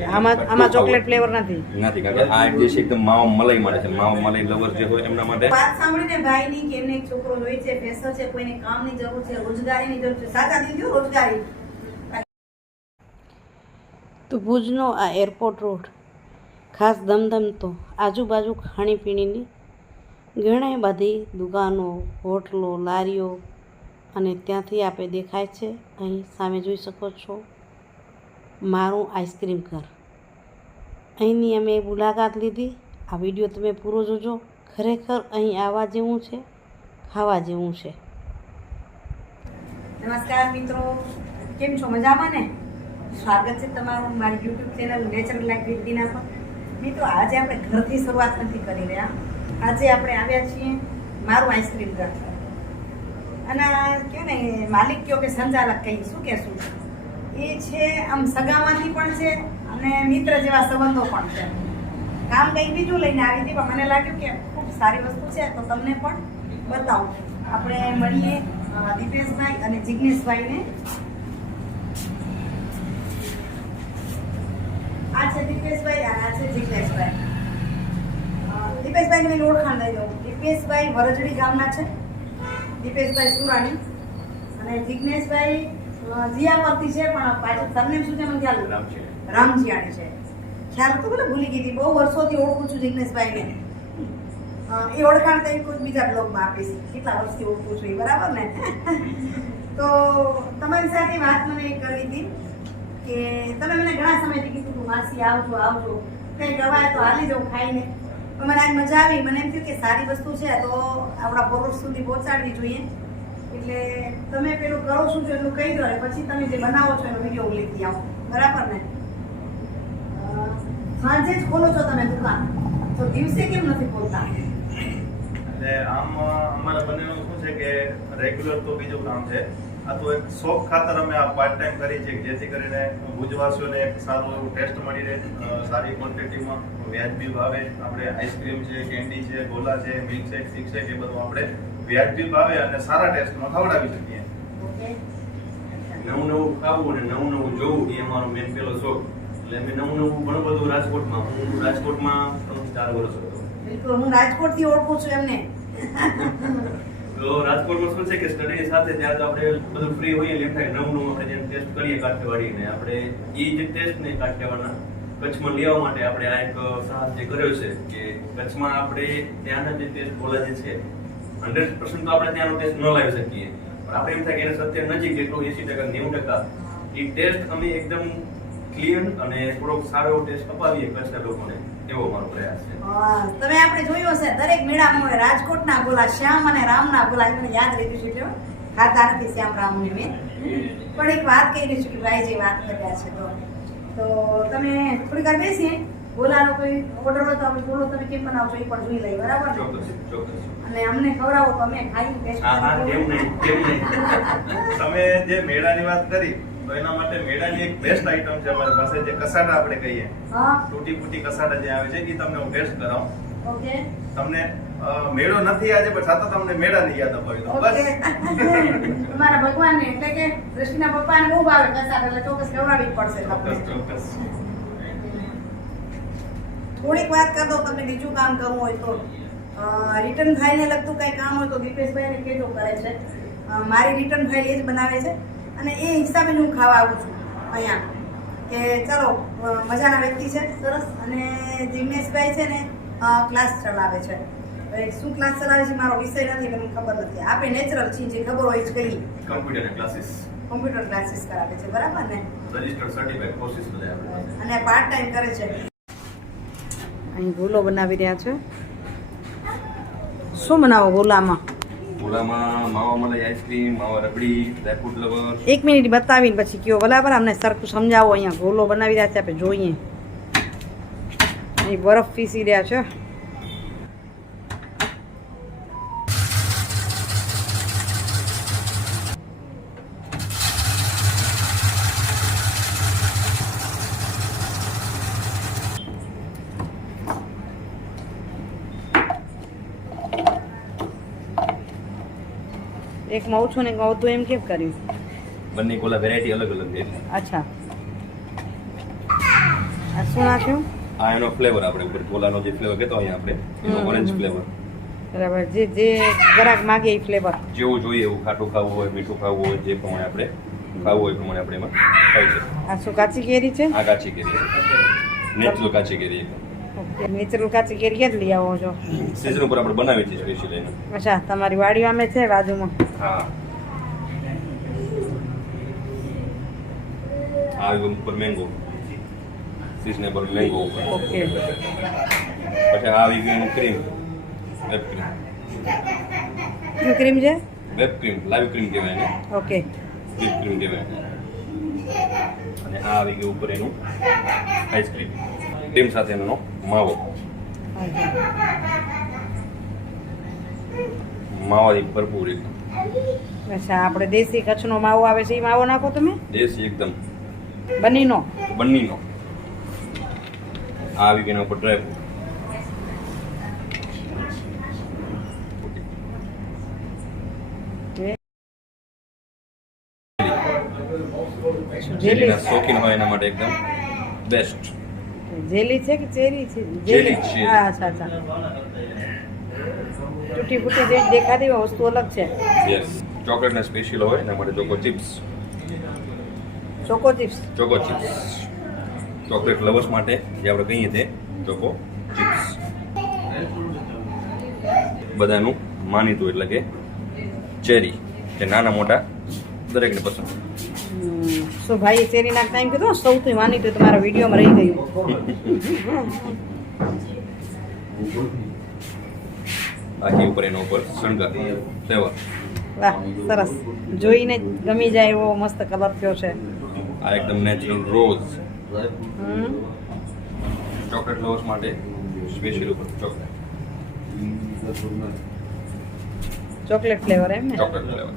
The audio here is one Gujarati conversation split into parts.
આમાં આમાં ચોકલેટ ફ્લેવર નથી. નથી કારણ કે આ ડિશ એકદમ માવા મલાઈ માટે છે. માવા મલાઈ લવર જે હોય એમના માટે. વાત સાંભળીને ભાઈની કે એમને એક છોકરો હોય છે ભેંસો છે કોઈને કામની જરૂર છે રોજગારીની જરૂર છે. સાચા દીધું રોજગારી. તો ભુજનો આ એરપોર્ટ રોડ ખાસ ધમધમતો આજુબાજુ ખાણીપીણીની ઘણી બધી દુકાનો હોટલો લારીઓ અને ત્યાંથી આપણે દેખાય છે. અહીં સામે જોઈ શકો છો. મારું આઈસ્ક્રીમ ઘર. અહીંની અમે મુલાકાત લીધી. આ વીડિયો તમે પૂરો જોજો. ખરેખર અહીં આવવા જેવું છે, ખાવા જેવું છે. નમસ્કાર મિત્રો. કેમ છો? મજામાં ને? સ્વાગત છે તમારું મારી યુટ્યુબ ચેનલ નેચરલ લાઈફ વિદ્યના પર. મિત્રો, આજે આપણે ઘરથી શરૂઆત નથી કરી રહ્યા. આજે આપણે આવ્યા છીએ મારું આઈસ્ક્રીમ ઘર. અને કયો ને, માલિક કયો કે સંચાલક કહી શું કહેશું? એ છે આમ સગામાંથી પણ છે અને મિત્ર જેવા સંબંધો પણ છે. કામ કંઈક બીજું લઈને આવી હતી પણ મને લાગ્યું કે ખૂબ સારી વસ્તુ છે તો તમને પણ બતાવું. આપણે મળીએ દીપેશભાઈ અને જિજ્ઞેશભાઈને આ છે દીપેશભાઈ અને આ છે જિજ્ઞેશભાઈ અ, મેં ઓળખાણ લઈ દઉં દીપેશભાઈ વરજડી ગામના છે દીપેશભાઈ સુરાણી અને જિજ્ઞેશભાઈ અ, જીયા છે પણ પાછળ સરનેમ શું છે મને ખ્યાલ નથી. રામજીયાણી છે. ખ્યાલ તો ભલે ભૂલી ગઈ હતી બહુ વર્ષોથી ઓળખું છું જિગ્નેશભાઈને. એ ઓળખાણ તો કોઈ બીજા બ્લોગમાં આપીશ. કેટલા વર્ષથી ઓળખું છું એ બરાબર ને? તો તમારી સાથે વાત મને કરવી હતી કે તમે મને ઘણા સમયથી કીધું હતું માસી આવજો આવજો. કંઈ ગવાય તો હાલી જાઉં ખાઈને. પણ મને આજ મજા આવી. મને એમ થયું કે સારી વસ્તુ છે તો આપણા પુરુષ સુધી પહોંચાડવી જોઈએ. એટલે તમે પેલું કરો શું છો એટલું કહી દો પછી તમે જે બનાવો છો એનો વીડિયો હું આવો. બરાબર ને? સાંજે જ ખોલો છો તમે દુકાન. તો દિવસે કેમ નથી ખોલતા? એટલે આમ, અમારા બંનેનું શું છે કે રેગ્યુલર તો બીજું કામ છે. આ તો એક શોખ ખાતર અમે આ પાર્ટ ટાઈમ કરી છે જેથી કરીને ભુજવાસીઓને એક સારું એવું ટેસ્ટ મળી રહે. સારી ક્વોન્ટિટીમાં વ્યાજબી ભાવે. આપણે આઈસ્ક્રીમ છે કેન્ડી છે ગોલા છે મિલ્કશેક શેક એ બધું આપણે વ્યાજબી ભાવે અને સારા ટેસ્ટમાં ખવડાવી શકીએ. નવું નવું ખાવું અને નવું નવું જોવું એ અમારો મેન પેલો શોખ. એટલે અમે નવું નવું ઘણું બધું રાજકોટમાં હું રાજકોટમાં ત્રણ ચાર વર્ષ હતો. બિલકુલ હું રાજકોટથી ઓળખું છું એમને. તો રાજકોટમાં શું છે કે સ્ટડીની સાથે ત્યાં તો આપણે બધું ફ્રી હોઈએ લેફ્ટ થાય નવું નવું આપણે જેમ ટેસ્ટ કરીએ કાઠિયાવાડીને, આપણે એ જે ટેસ્ટ ને કાઠિયાવાડના કચ્છમાં લેવા માટે આપણે આ એક સાહસ જે કર્યો છે કે કચ્છમાં આપણે ત્યાંના જે ટેસ્ટ બોલા જે છે હંડ્રેડ પર્સન્ટ તો આપણે ત્યાંનો ટેસ્ટ ન લાવી શકીએ. પણ આપણે એમ થાય કે એને સત્ય નજીક એટલું એસી ટકા, નેવું ટકા. એ ટેસ્ટ અમે એકદમ ક્લિયર અને થોડોક સારો ટેસ્ટ અપાવીએ કચ્છના લોકોને. એવો મારો પ્રયાસ છે. તમે આપણે જોયું હશે દરેક મેળામાં હોય રાજકોટના ગોલા શ્યામ અને રામના ગોલા મને યાદ રહી ગયું છે ખાતા નથી શ્યામ રામને મેં. પણ એક વાત કહી રહી છું કે ભાઈ જે વાત કર્યા છે તો. તો તમે થોડીક વાર બેસીએ. ગોલાનો કોઈ ઓર્ડર હોય તો આપણે બોલો તમે કેમ બનાવશો એ પણ જોઈ લઈએ બરાબર અને અમને ખવડાવો તો અમે ખાઈ તમે જે મેળાની વાત કરી તો એના માટે મેળાની એક બેસ્ટ આઈટમ છે અમારી પાસે જે કસાટા આપણે કહીએ. તૂટી ફૂટી કસાટા જે આવે છે એ તમને હું ટેસ્ટ કરાવું. ઓકે. તમને મેળો નથી આજે પણ છતાં તમને મેળાની યાદ અપાવી દઉં. બસ. તમારા ભગવાનને એટલે કે કૃષ્ણના પપ્પાને બહુ ભાવે કસાટા એટલે ચોક્કસ ખવડાવવી પડશે ચોક્કસ ચોક્કસ. થોડીક વાત કર દો તમને બીજું કામ કરવું હોય તો. રિટર્ન ફાઇલને લગતું કંઈ કામ હોય તો દીપેશભાઈને કેજો કરે છે. મારી રિટર્ન ફાઇલ એ જ બનાવે છે. અને એ હિસાબે હું ખાવા આવું છું અહીંયા. કે ચલો મજાના વ્યક્તિ છે સરસ. અને જિગ્નેશભાઈ છે ને ક્લાસ ચલાવે છે. શું ક્લાસ ચલાવે છે મારો વિષય નથી મને ખબર નથી. આપણે નેચરલ છીએ જે ખબર હોય જ કહીએ કમ્પ્યુટર ક્લાસીસ કોમ્પ્યુટર ક્લાસીસ કરાવે છે બરાબર ને? રજિસ્ટર્ડ સર્ટિફાઈડ કોર્સિસ બધા આપણી અને પાર્ટ ટાઈમ કરે છે. અહીં ગોલો બનાવી રહ્યા છે. શું બનાવો ગોલામાં એક મિનિટ બતાવીને પછી કયો બરાબર અમને સરખું સમજાવો, અહીંયા ગોલો બનાવી રહ્યા છે, આપણે જોઈએ. અહીં બરફ પીસી રહ્યા છે. એક મઉ છું ને કહું તું એમ કેમ કર્યું? બંને કોલા વેરાયટી અલગ અલગ છે અચ્છા. આ શું નાખ્યું આ એનો ફ્લેવર આપણે ઉપર કોલાનો જે ફ્લેવર કહેતો હોય આપણે એનો ઓરેન્જ ફ્લેવર બરાબર. જે જે ગ્રાહક માગે એ ફ્લેવર જેવું જોઈએ એવું ખાટું ખાવું હોય મીઠું ખાવું હોય જે પ્રમાણે આપણે ખાવું હોય પ્રમાણે આપણે એમાં ખાઈ શકીએ. આ શું કાચી કેરી છે? આ કાચી કેરી નેચરલ કાચી કેરી ઓકે નેચરલ કાચી કેરી ક્યાંથી લઈ આવો છો. સીઝન ઉપર આપણે બનાવી છે સ્પેશિયલ એને. અચ્છા તમારી વાડી અમે છે બાજુમાં? હા. આ ઉપર મેંગો સિઝનેબલ મેંગો ઓકે. પછી આ આવી ગયું ક્રીમ વેબ ક્રીમ ક્રીમ છે? વેબ ક્રીમ લાઈવ ક્રીમ કહેવાય ને ઓકે. વેબ ક્રીમ કહેવાય અને આ આવી ગયું ઉપર એનું આઈસ્ક્રીમ ટીમ સાથે એનો માવો માવાથી ભરપૂર એકદમ અચ્છા આપણે દેશી કચ્છનો માવો આવે છે એ માવો નાખો તમે? દેશી એકદમ. બનીનો? બનીનો. આવી ગયો ઉપર ડ્રાય જેલીના શોખીન હોય એના માટે એકદમ બેસ્ટ જેલી છે કે ચેરી છે? જેલી. છે. હા અચ્છા અચ્છા. તૂટી ફૂટી જે દેખાતી હોય વસ્તુ અલગ છે. યસ ચોકલેટના સ્પેશિયલ હોય એના માટે choco chips choco chips choco chips chocolate lovers માટે જે આપણે કહીએ તે ચોકો ચિપ્સ બધાનું માનીતું એટલે કે ચેરી જે નાના મોટા દરેકને પસંદ. શું ભાઈ ચેરી નાખતા એમ કીધું સૌથી માની તો તમારા વિડીયોમાં રહી ગયું. આખી ઉપર એનો ઉપર શણગાર. સેવા વાહ સરસ. જોઈને ગમી જાય એવો મસ્ત કલર થયો છે. આ એકદમ નેચરલ રોઝ ચોકલેટ લવર્સ માટે સ્પેશિયલ ઉપર ચોકલેટ ચોકલેટ ફ્લેવર એમ ને? ચોકલેટ ફ્લેવર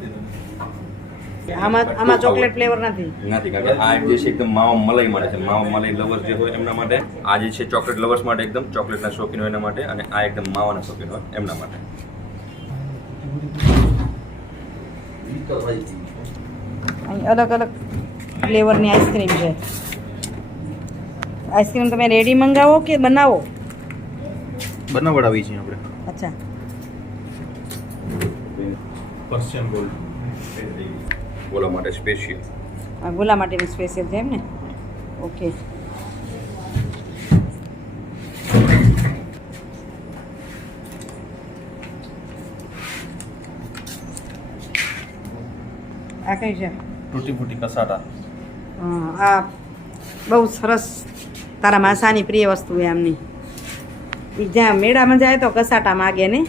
આમાં આમાં ચોકલેટ ફ્લેવર નથી. નથી કારણ કે આ જે છે એકદમ માવા મલાઈ માટે છે. માવા મલાઈ લવર્સ જે હોય એમના માટે આ જે છે ચોકલેટ લવર્સ માટે એકદમ ચોકલેટના શોખીન હોય એના માટે અને આ એકદમ માવાના શોખીન હોય એમના માટે. અહીં અલગ અલગ ફ્લેવરની આઈસ્ક્રીમ છે. આઈસ્ક્રીમ તમે રેડી મંગાવો કે બનાવો? બનાવડાવી છીએ આપણે. અચ્છા. પર્શિયન ગોલ્ડ બોલા માટે સ્પેશિયલ આ ગુલા માટેનું સ્પેશિયલ છે એમ ને? ઓકે આ કઈ છે? તૂટી ફૂટી કસાટા. આ બહુ સરસ તારા માસાની પ્રિય વસ્તુ ઈ જ્યાં મેળામાં જાય તો કસાટા માગે ને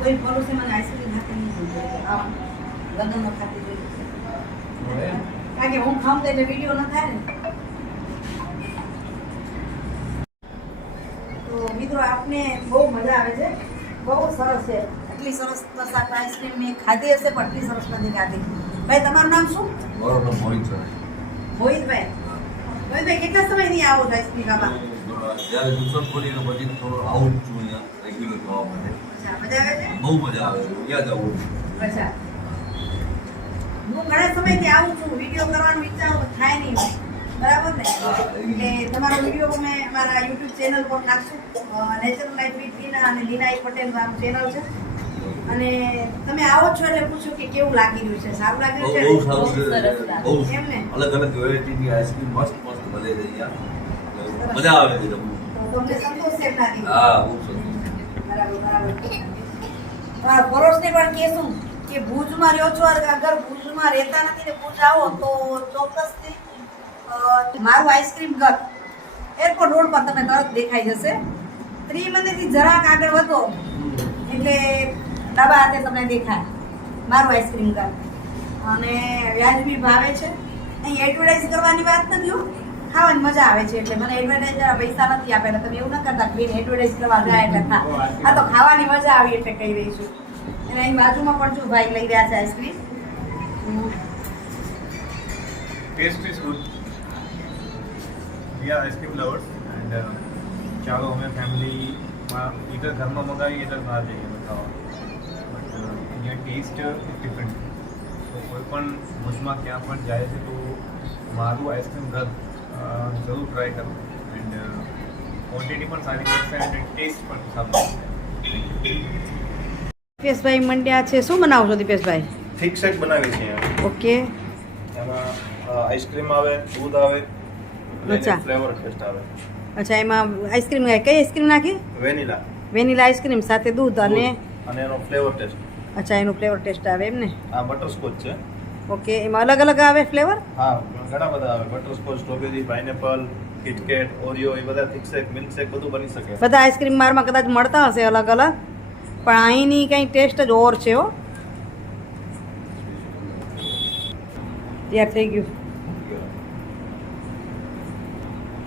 કોઈ પડોશી મને આઈસ્ક્રીમ ખાતી નહીં જોઈ આમ લગ્નનો ખાતી જોઈ કારણ કે હું ખાઉં તો એટલે વીડિયો ન થાય ને તો મિત્રો આપને બહુ મજા આવે છે. બહુ સરસ છે. એટલી સરસ આઈસ્ક્રીમ મેં ખાધી હશે પણ એટલી સરસ નથી ખાધી. ભાઈ તમારું નામ શું? મારું નામ મોહિત મોહિતભાઈ. મોહિતભાઈ કેટલા સમયથી આવો છો આઈસ્ક્રીમ ખાવા? જ્યારે દુસર પડીને પછી થોડો આવું જ છું અહીંયા રેગ્યુલર ખાવા માટે. મજા આવે છે? બહુ મજા આવે છે જ આવું અચ્છા. હું ઘણા સમયથી આવું છું વીડિયો કરવાનું વિચારું થાય નહીં. બરાબર ને? એટલે તમારો વીડિયો અમે અમારા યુટ્યુબ ચેનલ પર નાખશું. નેચરલ લાઈફ વિથ લીના અને લીના પટેલ મારું ચેનલ છે. અને તમે આવો છો એટલે પૂછો કે કેવું લાગી રહ્યું છે. સારું લાગી રહ્યું બહુ છે? સારું છે. બહુ એમ ને? અલગ અલગ વેરાયટીની આઈસ્ક્રીમ મસ્ત મસ્ત મળે છે અહીંયા મજા આવે છે તમને. સંતોષ છે હા બહુ સરસ. બરાબર બરાબર. મારા પરોશને પણ કહેશું કે ભુજમાં રહ્યો છો અગર ભુજમાં રહેતા નથી ને ભુજ આવો તો ચોક્કસથી મારું આઈસ્ક્રીમ ઘર. એરપોર્ટ રોડ પર તમને તરત દેખાઈ જશે. ત્રિમંદિરથી જરાક આગળ વધો, એટલે ડાબા હાથે તમને દેખાય. મારું આઈસ્ક્રીમ ઘર. અને વ્યાજબી ભાવે છે. અહીં એડવર્ટાઇઝ કરવાની વાત નથી ખાવાની મજા આવે છે એટલે મને એડવર્ટાઇઝ પૈસા નથી આપેલા તમે એવું ન કરતા કે એડવર્ટાઇઝ કરવા જાય એટલે ખા આ તો ખાવાની મજા આવી એટલે કહી રહી છું. અને અહીં બાજુમાં પણ જો ભાઈ લઈ રહ્યા છે ice cream. Taste we are ice cream lovers and ચાલો અમે ફેમિલીમાં ઇધર ઘરમાં મંગાવીએ ઇધર બહાર જઈએ ખાવા બટ અહીંયા ટેસ્ટ ડિફરન્ટ તો કોઈ પણ ભુજમાં ક્યાં પણ જાય છે તો મારું આઈસ્ક્રીમ ઘર જરૂર ટ્રાય કરો. એન્ડ ક્વોન્ટિટી પણ સારી મળશે એન્ડ ટેસ્ટ પણ સારો દીપેશભાઈ મંડ્યા છે. શું બનાવો છો દીપેશભાઈ? ફિક્સ બનાવી છે. ઓકે એમાં આઈસ્ક્રીમ આવે દૂધ આવે અચ્છા. ફ્લેવર ટેસ્ટ આવે. અચ્છા એમાં આઈસ્ક્રીમ કઈ આઈસ્ક્રીમ નાખી વેનીલા વેનીલા આઈસ્ક્રીમ સાથે દૂધ અને અને એનો ફ્લેવર ટેસ્ટ અચ્છા એનું ફ્લેવર ટેસ્ટ આવે એમ ને? આ બટરસ્કોચ છે. ઓકે એમાં અલગ અલગ આવે ફ્લેવર હા ઘણા બધા આવે. Butterscotch strawberry pineapple KitKat Oreo એ બધા થિક શેક મિલ્ક શેક બધું બની શકે. બધા આઈસ્ક્રીમ બારમાં કદાચ મળતા હશે અલગ અલગ પણ અહીંની કંઈ ટેસ્ટ જ ઓર છે હો. તૈયાર થઈ ગયું.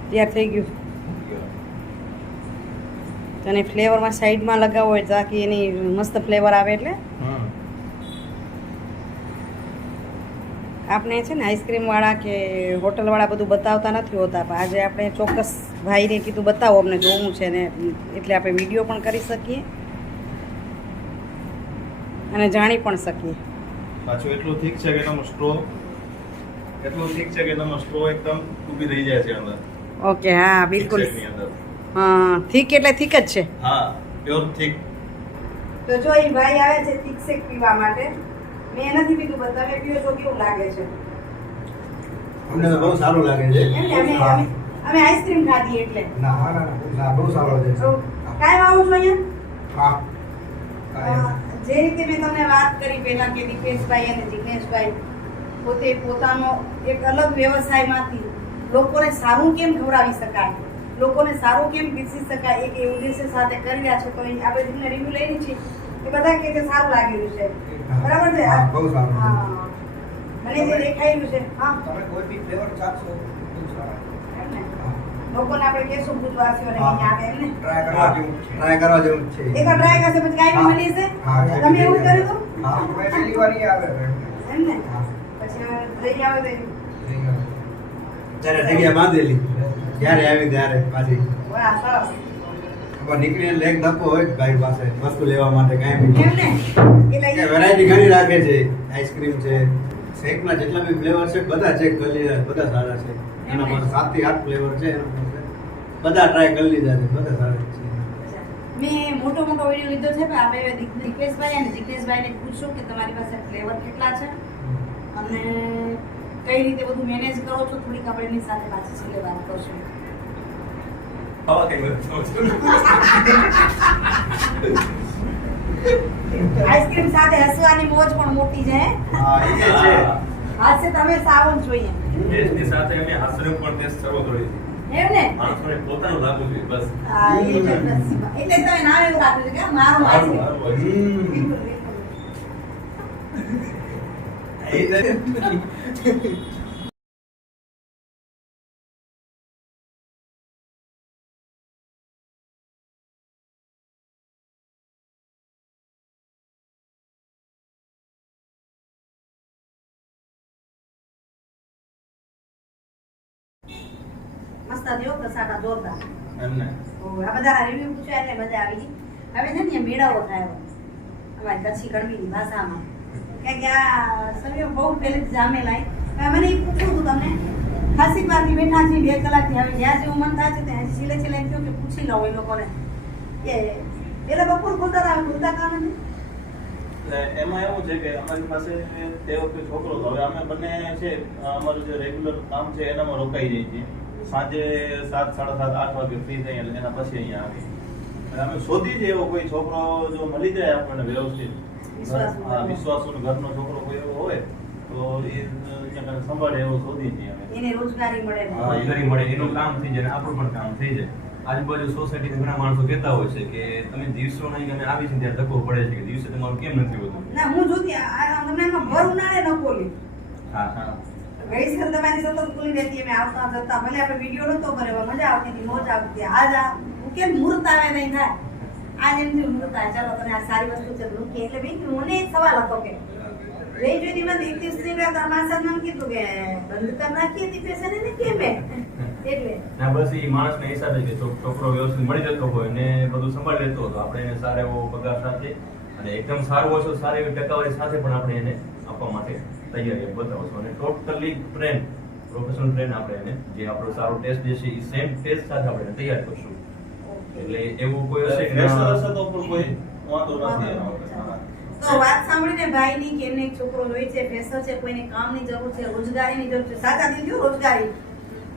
તૈયાર થઈ ગયું અને ફ્લેવરમાં સાઈડમાં લગાવો હોય તાકી એની મસ્ત ફ્લેવર આવે એટલે. આપણે છે ને આઈસ્ક્રીમવાળા કે હોટલવાળા બધું બતાવતા નથી હોતા પણ આજે આપણે ચોક્કસ ભાઈને કીધું બતાવો અમને જોવું છે ને એટલે આપણે વીડિયો પણ કરી શકીએ અને જાણી પણ શકીએ. પાછું એટલું ઠીક છે કે એનામાં સ્ટ્રો એટલું ઠીક છે કે એનામાં સ્ટ્રો એકદમ ઊભી રહી જાય છે અંદર. ઓકે હા બિલકુલ. હા થીક એટલે થીક જ છે. હા પ્યોર થીક તો જો એ ભાઈ આવે છે થીક શેક પીવા માટે મેં નથી પીધું પણ તમે પીઓ છો કેવું લાગે છે? અમને તો બહુ સારું લાગે છે. અમે અમે અમે આઈસ્ક્રીમ ખાધી એટલે. ના ના ના, ના બહુ સારો છે. કાઈ કાંઈ આવું છો અહીંયા? હા. જે રીતે મેં તમને વાત કરી પહેલા કે દીપેશભાઈ અને જિગ્નેશભાઈ પોતે પોતાનો એક અલગ વ્યવસાયમાંથી લોકોને સારું કેમ ખવડાવી શકાય? લોકોને સારું કેમ પીસી શકાય? એક એ ઉદ્દેશ્ય સાથે કરી રહ્યા છે તો આપણે જેમને રિવ્યુ લઈને છીએ. એ બધા કે છે સારું લાગેલું છે. બરાબર છે? બહુ સારું. હા. મને જે દેખાયું છે હા. તમે કોઈ બી ફ્લેવર ચાખશો. લોકોને આપણે કેશું ભૂજવાસીઓને અહીંયા આવે એમ ને? ટ્રાય કરવા જેવું ટ્રાય કરવા જેવું છે. એકવાર ટ્રાય કરશે પછી કાઈ બી મળી જશે? તમે એવું કર્યું તો? હા. પહેલી વાર આવે એમ ને. પછી લઈ આવે તો જ્યારે જગ્યા બાંધેલી ત્યારે આવી ત્યારે પાછી નીકળીને લેગ ધક્કો હોય ભાઈ પાસે વસ્તુ લેવા માટે કાંઈ બી. વેરાયટી ઘણી રાખે છે આઈસ્ક્રીમ છે શેકમાં જેટલા બી ફ્લેવર છે બધા ચેક કરી લીધા બધા સારા છે. એના પાસે સાતથી આઠ ફ્લેવર છે બધા ટ્રાય કરી લીધા છે બધા સારા છે. મેં મોટો મોટો વીડિયો લીધો છે પણ આપણે દિપેશભાઈ અને જિગ્નેશભાઈને પૂછશું કે તમારી પાસે ફ્લેવર કેટલા છે? અને કઈ રીતે બધું મેનેજ કરો છો? થોડીક આપણે એની સાથે પાછી છેલ્લે વાત કરશું. ખાવા કઈ બધું આઈસ્ક્રીમ સાથે હસવાની મોજ પણ મોટી છે હે? હા એ છે. હાસ્ય તમે સાવન જોઈએ. ટેસ્ટની સાથે અમે હાસ્ય પણ ટેસ્ટ કરવો જોઈએ એમ ને? માણસોને પોતાનું લાગવું જોઈએ બસ. હા એ જ નસીબ. એટલે તમે નામ એવું રાખ્યું છે કે મારું મારું આઈસ્ક્રીમ મારું હોય છે. હમ. બિલકુલ, બિલકુલ. મસ્ત દેવો પ્રસાદ જોરદાર. એમને. આ બધા રિવ્યુ પૂછ્યા એટલે મજા આવી હવે છે ને મેળાવો થાય. અમારી કચ્છી કડવીની ભાષામાં. કે ખાસી પાર્ટી બેઠા છીએ, બે કલાકથી. હવે જ્યાં જેવું મન થાય છે ત્યાં છેલ્લે છેલ્લે થયું કે પૂછી લઉં એ લોકોને. કે પેલા બપોર ખોલતા હતા ખોલતા કામ નથી? એમાં એવું છે કે અમારી પાસે તે વખતે છોકરો હતો હવે અમે બંને છે, અમારું જે રેગ્યુલર કામ છે એનામાં રોકાઈ જઈએ છીએ. સાંજે સાત, સાડા સાત, આઠ વાગે ફ્રી થઈએ એના પછી અહીંયા આવી અમે શોધી જ એવો કોઈ છોકરો જો મળી જાય આપણને વ્યવસ્થિત. વિશ્વાસુ ઘરનો છોકરો કોઈ એવો હોય તો એ સંભાળે એવો શોધી એને રોજગારી મળે ઘણી મળે એનું કામ થઈ જાય આપણું પણ કામ થઈ જાય. આજુબાજુ સોસાયટી ઘણા માણસો કહેતા હોય છે કે તમે દિવસો નહીં તમે આવી છે ત્યારે ધક્કો પડે છે કે દિવસે તમારું કેમ નથી હોતું? ના હું જોતી તમને એમાં ભર ઉનાળે ન ખોલી હા હા. ગઈ તમારી સતત ખુલી રહેતી અમે આવતા જતા. ભલે આપણે વીડિયો નતો કર્યો મજા આવતી હતી મોજ આવતી આજ આ કેમ મૂર્ત આવે નહીં થાય? આ સારી વસ્તુ છે મૂકી. એટલે મેં મને એક સવાલ હતો કે રહી જોઈ મને એક દિવસની હિસાબે કે છોક- છોકરો વ્યવસ્થિત મળી જતો હોય ને બધું સંભાળી લેતો હતો. આપણે એને સારો એવો પગાર સાથે અને એકદમ સારું ઓછો સારી એવી ટકાવારી સાથે પણ આપણે એને આપવા માટે તૈયારી બતાવશું અને ટોટલી ટ્રેન પ્રોફેશનલ ટ્રેન આપણે એને, જે આપણો સારો ટેસ્ટ જે છે એ સેમ ટેસ્ટ સાથે આપણે તૈયાર કરશું. એટલે એવું કોઈ હશે કે ના- હશે તો પણ કોઈ વાંધો નથી હા. તો વાત સાંભળીને ભાઈની કે એમને એક છોકરો હોય છે ફેસર છે કોઈને કામની જરૂર છે રોજગારીની જરૂર છે. સાચા દિલ કયો રોજગારી?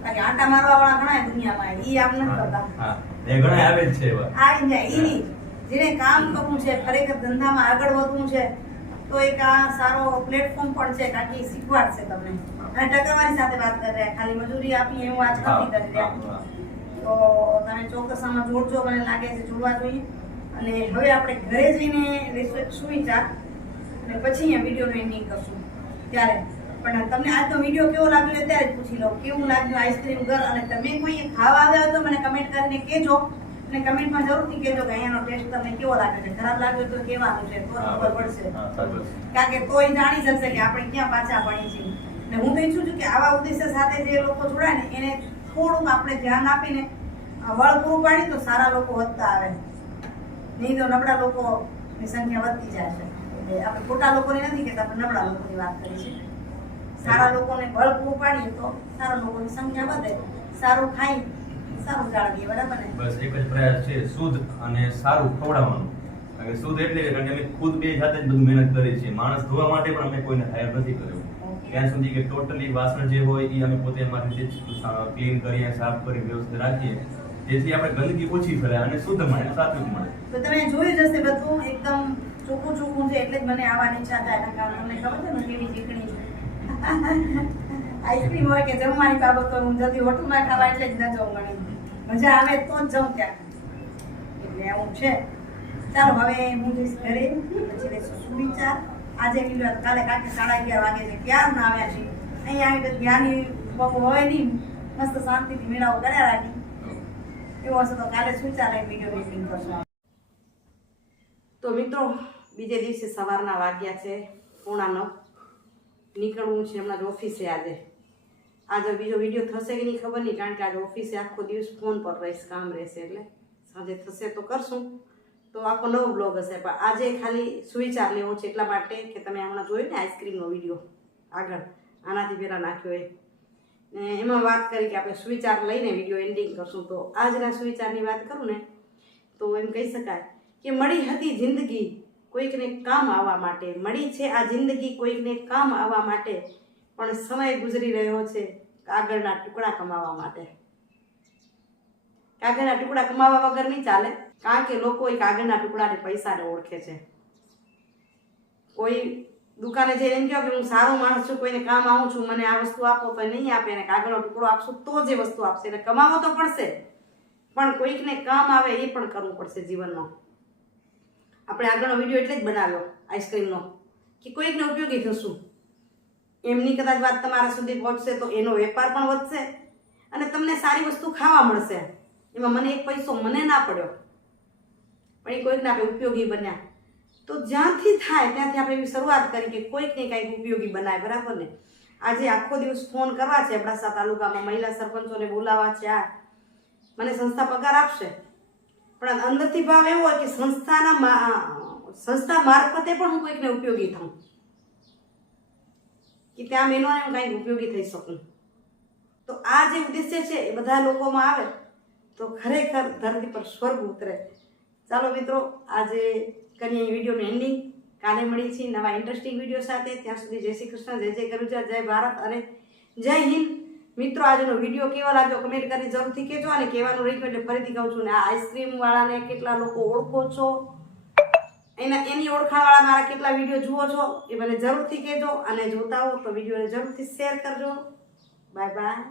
કારણ કે આટા મારવા વાળા ઘણા દુનિયામાં ઈ આમ નથી કરતા. હા. એ ઘણા આવે જ છે એવા. આવી જાય ઈ જેને કામ કરવું છે ખરેખર ધંધામાં આગળ વધવું છે તો એક આ સારો પ્લેટફોર્મ પણ છે કારણ કે શીખવાડશે તમને. અને ટકાવારી સાથે વાત કરી રહ્યા ખાલી મજૂરી આપી એવું આજ નથી કરી રહ્યા. તો તમે ચોક્કસ આમાં જોડજો મને લાગે છે જોડવા જોઈએ. અને હવે આપણે ઘરે જઈને લઈશું એક સુવિચાર અને પછી અહીંયા વિડીયોનો એન્ડિંગ કરશું. ત્યારે. પણ તમને આજનો વીડિયો કેવો લાગ્યો ત્યારે જ પૂછી લો. કેવું લાગ્યું આઈસ્ક્રીમ ઘર અને તમે કોઈ ખાવા આવ્યા તો મને કમેન્ટ કરીને કહેજો. અને કમેન્ટમાં જરૂરથી કહેજો કે અહીંયાનો ટેસ્ટ તમને કેવો લાગે છે? ખરાબ લાગ્યો તો કહેવાનું છે? તો ખબર પડશે. કારણ કે તોય જાણી શકશે કે આપણે ક્યાં પાછા પડી છીએ. અને હું તો ઈચ્છું છું કે આવા ઉદ્દેશ્ય સાથે જે લોકો જોડાય ને એને થોડુંક આપણે ધ્યાન આપીને વળ પૂરું પાડી તો સારા લોકો વધતા આવે. નહીં તો નબળા લોકોની સંખ્યા વધતી જાય છે. એટલે આપણે ખોટા લોકોની નથી કહેતા આપણે નબળા લોકોની વાત કરી છે સારા લોકોને બળ પૂરું પાડીએ તો સારા લોકોની સંખ્યા વધે. સારું ખાઈ, સારું જાળવીએ, બરાબર ને? બસ એક જ પ્રયાસ છે, શુદ્ધ અને સારું ખવડાવવાનું. કારણ કે શુદ્ધ એટલે કારણ કે અમે ખુદ બે જાતે જ બધું મહેનત કરી છે માણસ ધોવા માટે પણ અમે કોઈને હાયર નથી કર્યો. ત્યાં સુધી કે ટોટલી વાસણ જે હોય એ અમે પોતે અમારી રીતે ક્લીન કરીએ, સાફ કરી વ્યવસ્થિત રાખીએ. જેથી આપણે ગંદકી ઓછી ફેલાય અને શુદ્ધ મળે, સાત્વિક મળે. તો તમે જોયું જ બધું, એકદમ ચોખ્ખું ચોખ્ખું છે, એટલે જ મને આવવાની ઈચ્છા થાય તમને ખબર છે ને, કેવી ચીકણી આઈસ્ક્રીમ હોય કે જમવાની બાબતો, હું જલ્દી હોટલમાં ખાવા એટલે જ ન જવું મને. મજા આવે તો જ જાઉં ત્યાં. એટલે એવું છે. ચાલો, હવે હું જઈશ ઘરે, પછી સુવિચાર. આજે વીડિયો કાલે કાંઠે સાડા અગિયાર વાગે છે, ક્યાં આવ્યા છે અહીંયા આવી ધ્યાનની બહુ હોય નહીં, મસ્ત શાંતિથી મેળાઓ કર્યા રાખી. એવું હશે તો કાલે શું ચાલે વીડિયો મીટિંગ કરશું તો મિત્રો, બીજે દિવસે સવારના વાગ્યા છે, પૂણાનો. નીકળવું છે હમણાં જ ઓફિસે આજે. આજે બીજો વીડિયો થશે કે નહીં ખબર નહીં, કારણ કે આજે ઓફિસે આખો દિવસ ફોન પર રહીશ, કામ રહેશે એટલે. સાંજે થશે તો કરશું. તો આખો નવો બ્લોગ હશે. પણ આજે ખાલી સુવિચાર લેવો છે એટલા માટે કે તમે હમણાં જોયું ને આઈસ્ક્રીમનો વીડિયો આગળ. આનાથી પહેલાં નાખ્યો એ. ને એમાં વાત કરી કે આપણે સુવિચાર લઈને વીડિયો એન્ડિંગ કરશું. તો આજના સુવિચારની વાત કરું ને, તો એમ કહી શકાય કે મળી હતી જિંદગી કોઈકને કામ આવવા માટે. મળી છે આ જિંદગી કોઈકને કામ આવવા માટે. પણ સમય ગુજરી રહ્યો છે કાગળના ટુકડા કમાવા માટે. કાગળના ટુકડા કમાવા વગર નહીં ચાલે. કારણ કે લોકો એ કાગળના ટુકડાને પૈસાને ઓળખે છે. કોઈ દુકાને જઈને એમ કહો કે હું સારો માણસ છું, કોઈને કામ આવું છું, મને આ વસ્તુ આપો તો નહીં આપે અને કાગળનો ટુકડો આપશું તો જે વસ્તુ આપશે. એટલે કમાવો તો પડશે. પણ કોઈકને કામ આવે એ પણ કરવું પડશે જીવનમાં. આપણે આગળનો વીડિયો એટલે જ બનાવ્યો, આઈસ્ક્રીમનો. કે કોઈકને ઉપયોગી થશું. એમની કદાચ વાત તમારા સુધી પહોંચશે તો એનો વેપાર પણ વધશે અને તમને સારી વસ્તુ ખાવા મળશે. એમાં મને એક પૈસો મને ના પડ્યો. પણ એ કોઈકને આપણે ઉપયોગી બન્યા. તો જ્યાંથી થાય ત્યાંથી આપણે એવી શરૂઆત કરી કે કોઈકને કંઈક ઉપયોગી બનાય, બરાબર ને? આજે આખો દિવસ ફોન કરવા છે અબડાસા તાલુકામાં મહિલા સરપંચોને બોલાવવા છે આ. મને સંસ્થા પગાર આપશે. પણ અંદરથી ભાવ એવો હોય કે સંસ્થાના સંસ્થા મારફતે પણ હું કોઈકને ઉપયોગી થઉં. કે ત્યાં બહેનોને હું કાંઈક ઉપયોગી થઈ શકું. તો આ જે ઉદ્દેશ્ય છે એ બધા લોકોમાં આવે. તો ખરેખર ધરતી પર સ્વર્ગ ઉતરે. ચાલો મિત્રો, આજે કરીએ વિડીયોનું એન્ડિંગ કાલે મળી છીએ નવા ઇન્ટરેસ્ટિંગ વીડિયો સાથે. ત્યાં સુધી જય શ્રી કૃષ્ણ, જય જય કરુજા જય ભારત અને જય હિન્દ. મિત્રો, આજનો વીડિયો કેવો લાગ્યો કમેન્ટ કરી જરૂરથી કહેજો અને કહેવાનું રહી એટલે ફરીથી કહું છું ને, આ આઈસ્ક્રીમ વાળાને કેટલા લોકો ઓળખો છો? એના, એની ઓળખાણવાળા મારા કેટલા વીડિયો જુઓ છો? એ મને જરૂરથી કહેજો અને જોતા હો તો વિડીયોને જરૂરથી શેર કરજો. Bye bye